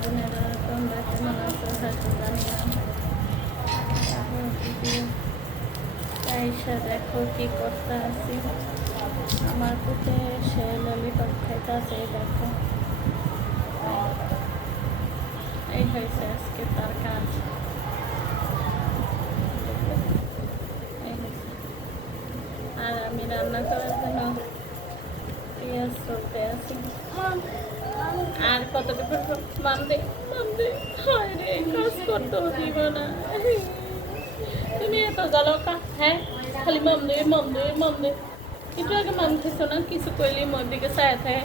বোনেরা, তোমরা কেমন আছো হয়তো জানি না। আইসা দেখো কি করতে আছি। আমার পুতে সে ললিপপ খাইতে আছে, দেখো এই হয়েছে আজকে তার কাজ। এই হয়েছে। আর আমি রান্না করার জন্য পেঁয়াজ করতে আছি। আর কতটুকু মানতে মানতে হয় রে, কাজ করতেও দিব না। তুমি এত জ্বালাকা, হ্যাঁ খালি মন্দে মন্দে মন্দে। একটু আগে মানতেছো না, কিছু কইলি মোর দিকে চায় থাকে,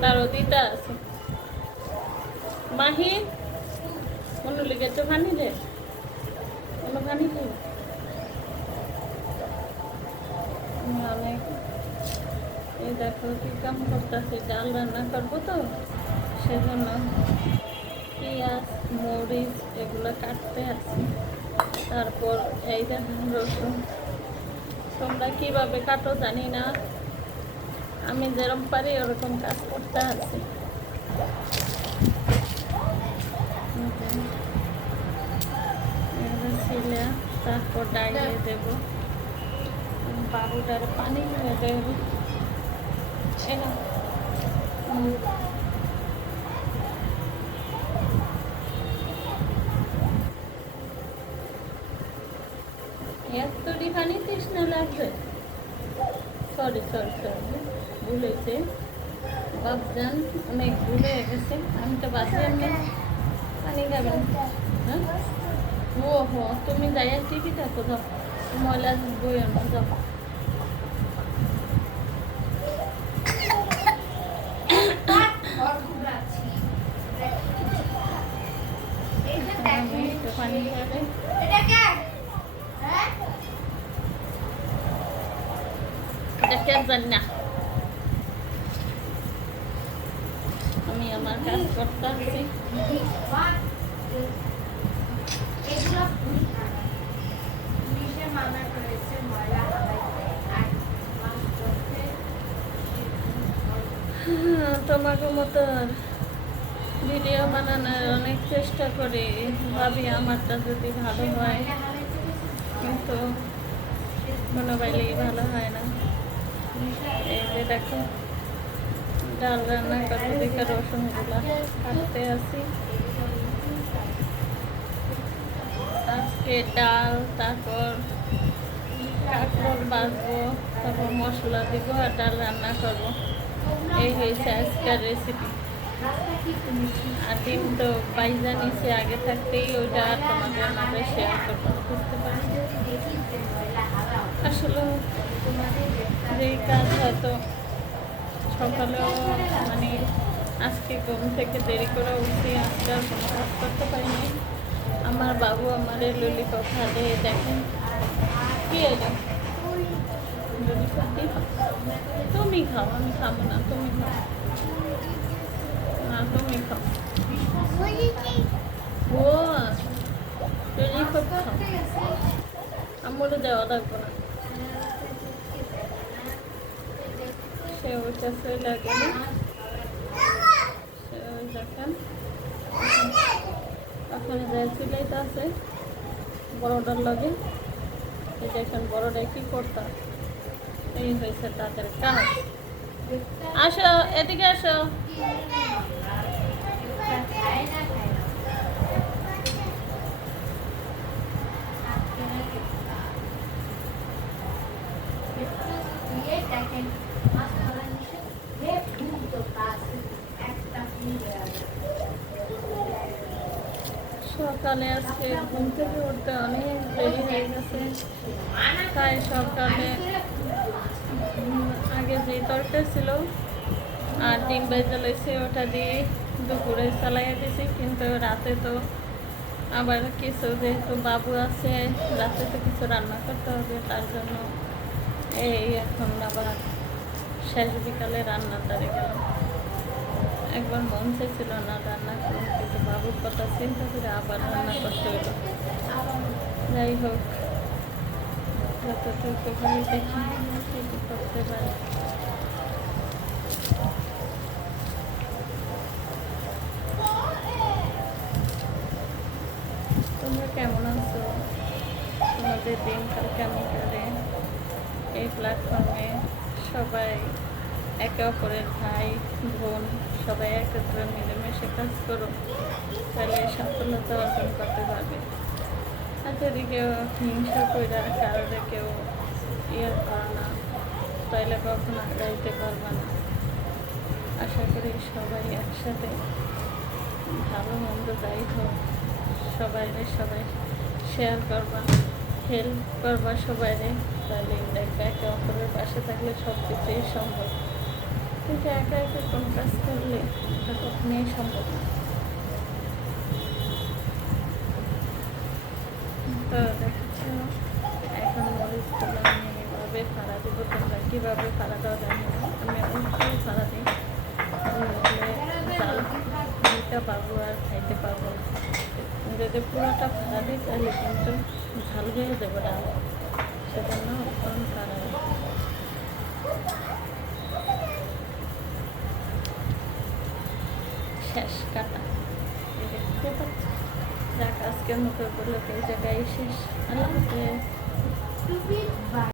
তারও দিতে আছে। মাহি মনে লেগে তো ভানি দে, কোনো ভানি দে। অনেক এই দেখো কি কাম করতেছে, ডাল রান্না করবো তো সেজন্য পেঁয়াজ মরিচ এগুলো কাটতে আছি। তারপর এই দেখুন রসুন, তোমরা কিভাবে কাটো জানি না, আমি যেরকম পারি ওরকম কাজ করতে আছি। ছিলে তারপর ডাইয়ে দেব, বাবুটার পানি নিয়ে দেব। এতটি পানি তৃষ্ণা লাগবে। সরি সরি সরি, ভুলেছে বাবজান, অনেক ভুলে গেছে। আমি তো বাসে এমনি পানি খাবেন। হ্যাঁ ও হো, তুমি যাইয়া টিভি থাকো, যাও ময়লা বই আনো, যাও। আমি একটু পানি খাবে, এটা কে জানি না। আমি আমার কাজ করতে আছি। তোমাকে মতো ভিডিও বানানোর অনেক চেষ্টা করি, ভাবি আমারটা যদি ভালো হয়, কিন্তু কোনোবাইলেই ভালো হয় না। এই যে দেখো ডাল রান্না করতে দেখে রসুনগুলো কাটতে আছি। আজকে ডাল, তারপর কাঁকড় বাজবো, তারপর মশলা দিব আর ডাল রান্না করবো। এই হয়েছে আজকের রেসিপি। আর ডিম তো বাইজা নিচে আগে থাকতেই, ওইটা তোমাদের মাঝে শেয়ার করবো, বুঝতে পারি। আসলে যেই কাজ হয়তো সকালেও মানে আজকে ঘুম থেকে দেরি করে উঠে আজকে আর কোনো কাজ করতে পারিনি। আমার বাবু আমার ললিপপ হাতে, দেখেন কি এলো ললিপপ কি, তুমি খাও, আমি খাবো না, তুমি খাও না, তুমি খাও। ও ললিপপ খাও, আমলে দেওয়া লাগবে না। সে ওইটা চলে গেলে সে ওই দেখেন ওখানে যায় চুলাইতে আছে বড়টার লগে। এই দেখেন বড়টাই কি করতাম, এই হয়েছে তাদের কাজ। আসো এদিকে আসো, সকালে আজকে ঘুম থেকে উঠতে অনেক দেরি হয়ে গেছে, তাই সকালে আগে যে তরকারি ছিল আর ডিম বেজে লইছে ওটা দিয়ে দুপুরে চালাইয়া দিয়েছি। কিন্তু রাতে তো আবার কিছু, যেহেতু বাবু আছে রাতে তো কিছু রান্না করতে হবে, তার জন্য এই এখন আবার শেষ বিকালে রান্না তারে গেলাম। একবার মন চাইছিল না রান্না করুন, কিন্তু বাবুর কথা চিন্তা করে আবার রান্না করতে হলো। যাই হোক, যতটুকু ভাই দেখি কি করতে পারি। প্ল্যাটফর্মে সবাই একে অপরের ভাই বোন সবাই একত্র মিলেমিশে কাজ করো, তাহলে সফলতা অর্জন করতে পারবে। আর যদি কেউ হিংসা করে কারণে কেউ ইয়ে করে না, তাহলে কখনো আগাইতে পারবে না। আশা করি সবাই একসাথে ভালো মন্দ যাই হোক সবাই শেয়ার করবা, হেল্প করবা সবাইরে, তাহলে দেখবে একে অপরের পাশে থাকলে সব কিছুই সম্ভব। কিন্তু একা একা কোন কাজ করলে এটা কখনোই সম্ভব না। তো দেখেছ এখন মরিচগুলো আমি এভাবে ফাড়া দেবো, তোমরা কীভাবে ফাড়া দাও জানি না, আমি অবশ্যই ফাড়া দিই, চাল দুইটা পাবো আর খাইতে পারবো না। যদি পুরোটা ফাড়া দিই তাহলে কিন্তু ঝাল হয়ে যাবে ডাল, সেজন্য অনেক ফাড়া দিই। শেষ কাটা, এই দেখতে পাচ্ছ। যাক, আজকের মতো বললো এই জায়গায় শেষ। আল্লাহ হাফেজ।